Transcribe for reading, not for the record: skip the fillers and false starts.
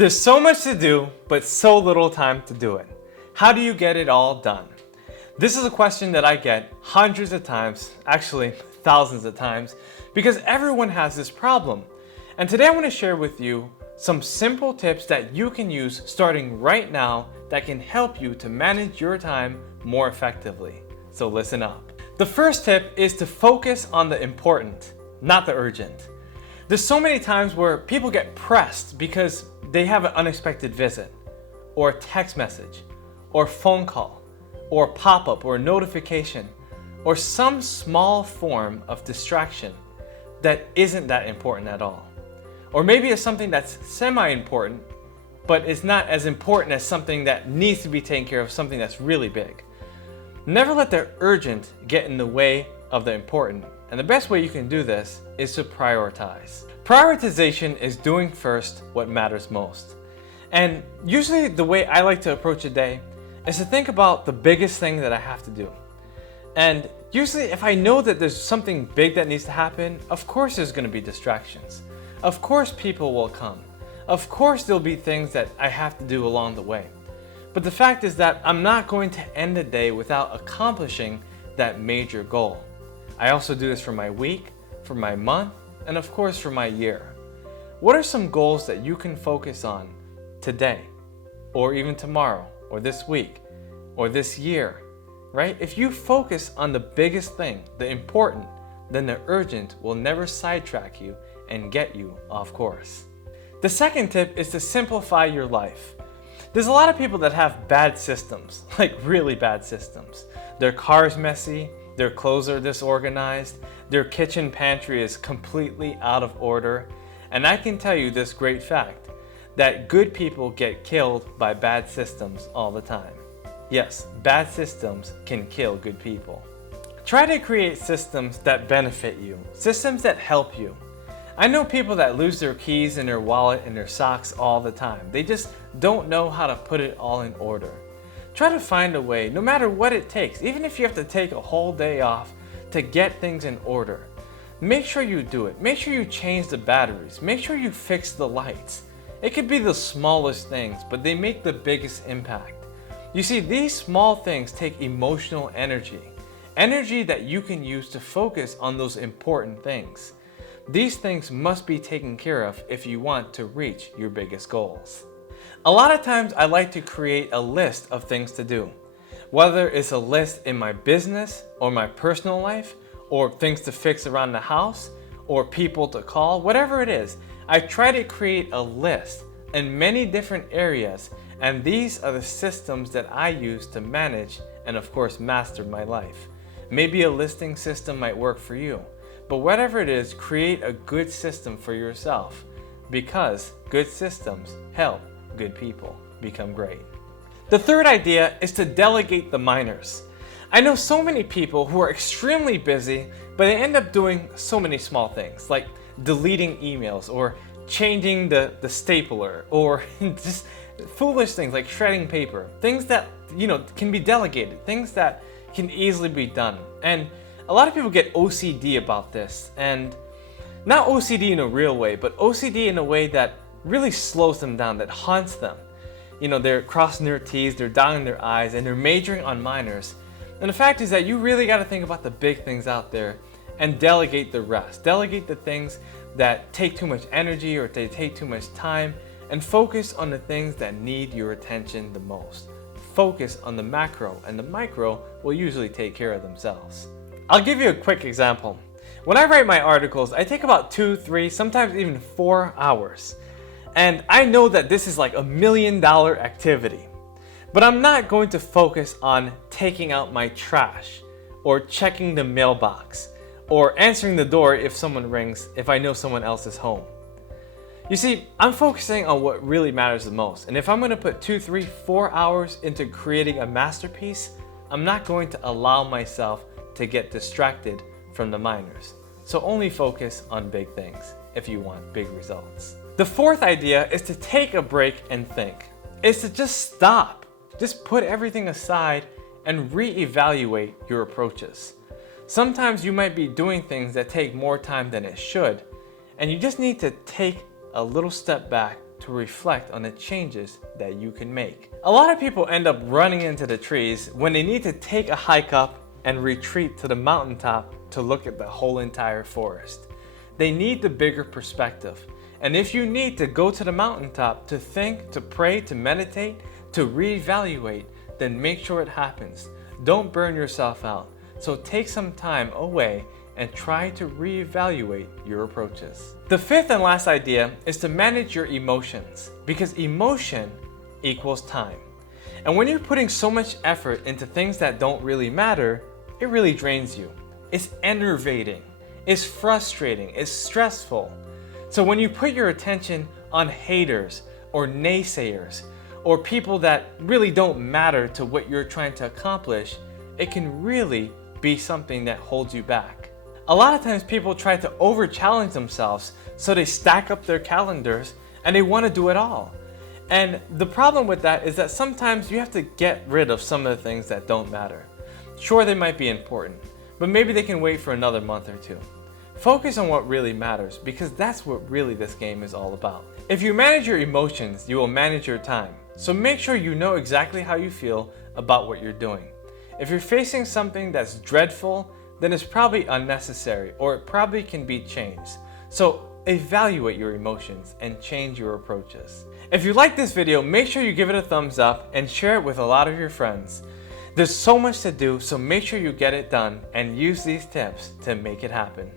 There's so much to do, but so little time to do it. How do you get it all done? This is a question that I get hundreds of times, actually thousands of times, because everyone has this problem. And today I want to share with you some simple tips that you can use starting right now that can help you to manage your time more effectively. So listen up. The first tip is to focus on the important, not the urgent. There's so many times where people get pressed because they have an unexpected visit, or a text message, or phone call, or pop-up, or notification, or some small form of distraction that isn't that important at all. Or maybe it's something that's semi-important, but it's not as important as something that needs to be taken care of, something that's really big. Never let the urgent get in the way of the important. And the best way you can do this is to prioritize. Prioritization is doing first what matters most. And usually the way I like to approach a day is to think about the biggest thing that I have to do. And usually if I know that there's something big that needs to happen, of course there's going to be distractions. Of course people will come. Of course there'll be things that I have to do along the way. But the fact is that I'm not going to end the day without accomplishing that major goal. I also do this for my week, for my month, and of course for my year. What are some goals that you can focus on today, or even tomorrow, or this week, or this year, right? If you focus on the biggest thing, the important, then the urgent will never sidetrack you and get you off course. The second tip is to simplify your life. There's a lot of people that have bad systems, like really bad systems. Their car's messy, their clothes are disorganized, their kitchen pantry is completely out of order. And I can tell you this great fact, that good people get killed by bad systems all the time. Yes, bad systems can kill good people. Try to create systems that benefit you, systems that help you. I know people that lose their keys in their wallet and their socks all the time. They just don't know how to put it all in order. Try to find a way, no matter what it takes, even if you have to take a whole day off to get things in order. Make sure you do it. Make sure you change the batteries. Make sure you fix the lights. It could be the smallest things, but they make the biggest impact. You see, these small things take emotional energy, energy that you can use to focus on those important things. These things must be taken care of if you want to reach your biggest goals. A lot of times I like to create a list of things to do. Whether it's a list in my business or my personal life, or things to fix around the house, or people to call, whatever it is, I try to create a list in many different areas, and these are the systems that I use to manage and of course master my life. Maybe a listing system might work for you, but whatever it is, create a good system for yourself, because good systems help good people become great. The third idea is to delegate the minors. I know so many people who are extremely busy, but they end up doing so many small things, like deleting emails, or changing the stapler, or just foolish things like shredding paper. Things that, can be delegated, things that can easily be done. And a lot of people get OCD about this, and not OCD in a real way, but OCD in a way that really slows them down, that haunts them. They're crossing their T's, they're dotting their I's, and they're majoring on minors. And the fact is that you really got to think about the big things out there and delegate the rest. Delegate the things that take too much energy or they take too much time, and focus on the things that need your attention the most. Focus on the macro, and the micro will usually take care of themselves. I'll give you a quick example. When I write my articles, I take about 2, 3, sometimes even 4 hours. And I know that this is like $1 million activity. But I'm not going to focus on taking out my trash, or checking the mailbox, or answering the door if someone rings if I know someone else is home. You see, I'm focusing on what really matters the most. And if I'm going to put 2, 3, 4 hours into creating a masterpiece, I'm not going to allow myself to get distracted from the minors. So only focus on big things if you want big results. The fourth idea is to take a break and think. It's to just stop. Just put everything aside and reevaluate your approaches. Sometimes you might be doing things that take more time than it should, and you just need to take a little step back, to reflect on the changes that you can make. A lot of people end up running into the trees when they need to take a hike up and retreat to the mountaintop to look at the whole entire forest. They need the bigger perspective. And if you need to go to the mountaintop to think, to pray, to meditate, to reevaluate, then make sure it happens. Don't burn yourself out. So take some time away and try to reevaluate your approaches. The fifth and last idea is to manage your emotions, because emotion equals time. And when you're putting so much effort into things that don't really matter, it really drains you. It's enervating, it's frustrating, it's stressful. So when you put your attention on haters or naysayers or people that really don't matter to what you're trying to accomplish, it can really be something that holds you back. A lot of times people try to over-challenge themselves, so they stack up their calendars and they want to do it all. And the problem with that is that sometimes you have to get rid of some of the things that don't matter. Sure, they might be important, but maybe they can wait for another month or two. Focus on what really matters, because that's what really this game is all about. If you manage your emotions, you will manage your time. So make sure you know exactly how you feel about what you're doing. If you're facing something that's dreadful, then it's probably unnecessary, or it probably can be changed. So evaluate your emotions and change your approaches. If you like this video, make sure you give it a thumbs up and share it with a lot of your friends. There's so much to do, so make sure you get it done and use these tips to make it happen.